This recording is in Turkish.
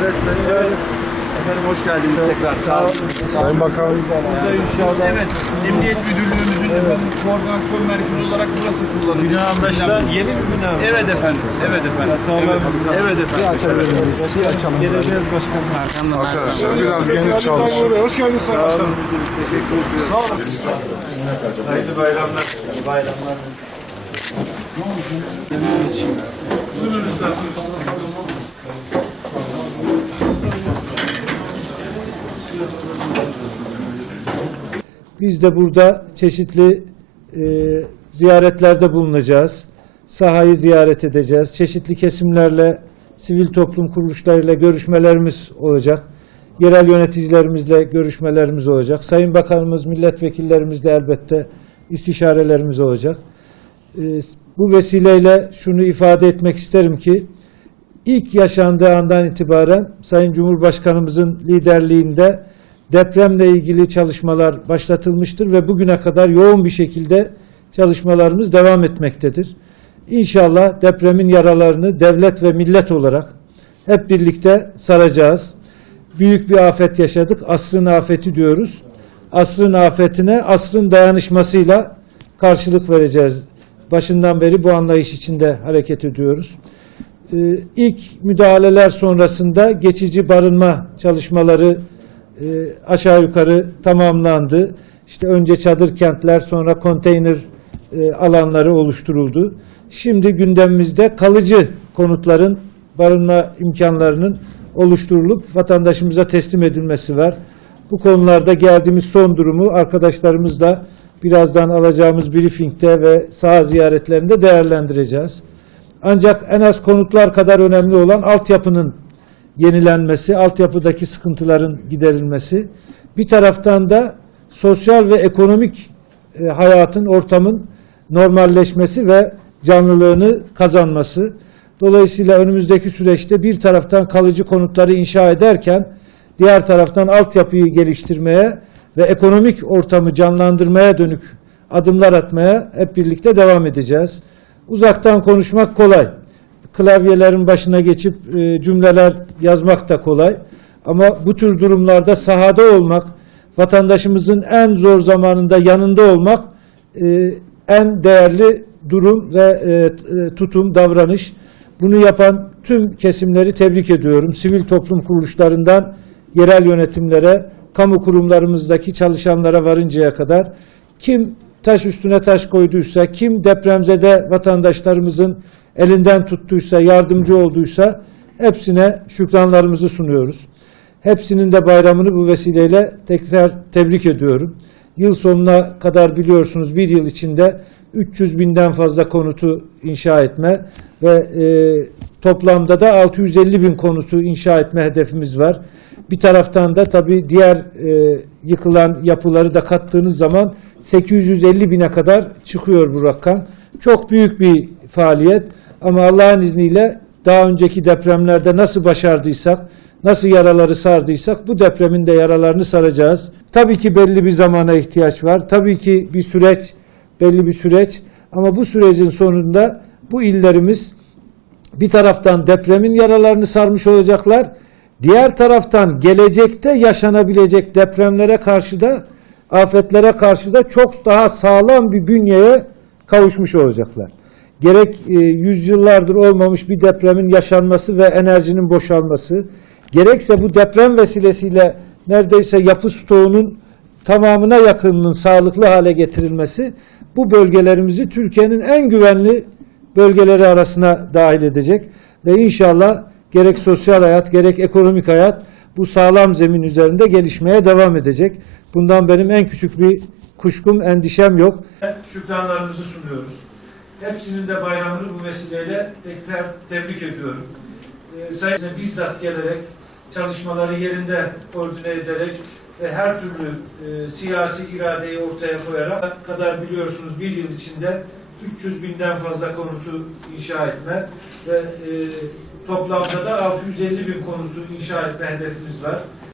Evet Sayın Valim. Efendim hoş geldiniz tekrar. Sağ olun. Sayın Bakanımız da Burada inşallah. Evet, Emniyet Müdürlüğümüzün efendim koordinasyon merkezi olarak burası kullanılıyor. Bina anlaşılan yeni bir bina. mı? Evet efendim, evet efendim. Bir bina. evet efendim. açabilir miyiz? Bir açalım. Geleceğiz başkanım. Arkadaşlar biraz geniş çalışın. Hoş geldiniz Sayın Sağ Başkanım. olun. Teşekkür ediyorum. Sağ olun. Hayırlı bayramlar. İyi bayramlar. Biz de burada çeşitli e, ziyaretlerde bulunacağız. Sahayı ziyaret edeceğiz. Çeşitli kesimlerle, sivil toplum kuruluşlarıyla görüşmelerimiz olacak. Yerel yöneticilerimizle görüşmelerimiz olacak. Sayın Bakanımız, milletvekillerimizle elbette istişarelerimiz olacak. E, bu vesileyle şunu ifade etmek isterim ki, ilk yaşandığı andan itibaren Sayın Cumhurbaşkanımızın liderliğinde depremle ilgili çalışmalar başlatılmıştır ve bugüne kadar yoğun bir şekilde çalışmalarımız devam etmektedir. İnşallah depremin yaralarını devlet ve millet olarak hep birlikte saracağız. Büyük bir afet yaşadık. Asrın afeti diyoruz. Asrın afetine asrın dayanışmasıyla karşılık vereceğiz. Başından beri bu anlayış içinde hareket ediyoruz. Ee, ilk müdahaleler sonrasında geçici barınma çalışmaları e, aşağı yukarı tamamlandı. İşte önce çadır kentler sonra konteyner e, alanları oluşturuldu. Şimdi gündemimizde kalıcı konutların barınma imkanlarının oluşturulup vatandaşımıza teslim edilmesi var. Bu konularda geldiğimiz son durumu arkadaşlarımızla birazdan alacağımız briefingde ve saha ziyaretlerinde değerlendireceğiz. Ancak en az konutlar kadar önemli olan altyapının yenilenmesi, altyapıdaki sıkıntıların giderilmesi, bir taraftan da sosyal ve ekonomik e, hayatın, ortamın normalleşmesi ve canlılığını kazanması. Dolayısıyla önümüzdeki süreçte bir taraftan kalıcı konutları inşa ederken diğer taraftan altyapıyı geliştirmeye ve ekonomik ortamı canlandırmaya dönük adımlar atmaya hep birlikte devam edeceğiz. Uzaktan konuşmak kolay klavyelerin başına geçip e, cümleler yazmak da kolay. Ama bu tür durumlarda sahada olmak, vatandaşımızın en zor zamanında yanında olmak e, en değerli durum ve e, t- tutum, davranış. Bunu yapan tüm kesimleri tebrik ediyorum. Sivil toplum kuruluşlarından yerel yönetimlere, kamu kurumlarımızdaki çalışanlara varıncaya kadar kim taş üstüne taş koyduysa, kim depremzede vatandaşlarımızın elinden tuttuysa, yardımcı olduysa hepsine şükranlarımızı sunuyoruz. Hepsinin de bayramını bu vesileyle tekrar tebrik ediyorum. Yıl sonuna kadar biliyorsunuz bir yıl içinde 300 binden fazla konutu inşa etme ve e, toplamda da 650 bin konutu inşa etme hedefimiz var. Bir taraftan da tabii diğer e, yıkılan yapıları da kattığınız zaman 850 bine kadar çıkıyor bu rakam. Çok büyük bir faaliyet ama Allah'ın izniyle daha önceki depremlerde nasıl başardıysak, nasıl yaraları sardıysak bu depremin de yaralarını saracağız. Tabii ki belli bir zamana ihtiyaç var. Tabii ki bir süreç, belli bir süreç ama bu sürecin sonunda bu illerimiz bir taraftan depremin yaralarını sarmış olacaklar. Diğer taraftan gelecekte yaşanabilecek depremlere karşı da afetlere karşı da çok daha sağlam bir bünyeye kavuşmuş olacaklar. Gerek e, yüzyıllardır olmamış bir depremin yaşanması ve enerjinin boşalması, gerekse bu deprem vesilesiyle neredeyse yapı stoğunun tamamına yakınının sağlıklı hale getirilmesi bu bölgelerimizi Türkiye'nin en güvenli bölgeleri arasına dahil edecek ve inşallah gerek sosyal hayat gerek ekonomik hayat bu sağlam zemin üzerinde gelişmeye devam edecek. Bundan benim en küçük bir kuşkum, endişem yok. Şükranlarımızı sunuyoruz. Hepsinin de bayramını bu vesileyle tekrar tebrik ediyorum. Ee, sayesinde bizzat gelerek çalışmaları yerinde koordine ederek ve her türlü e, siyasi iradeyi ortaya koyarak kadar biliyorsunuz bir yıl içinde 300 binden fazla konutu inşa etme ve e, toplamda da 650 bin konutu inşa etme hedefimiz var.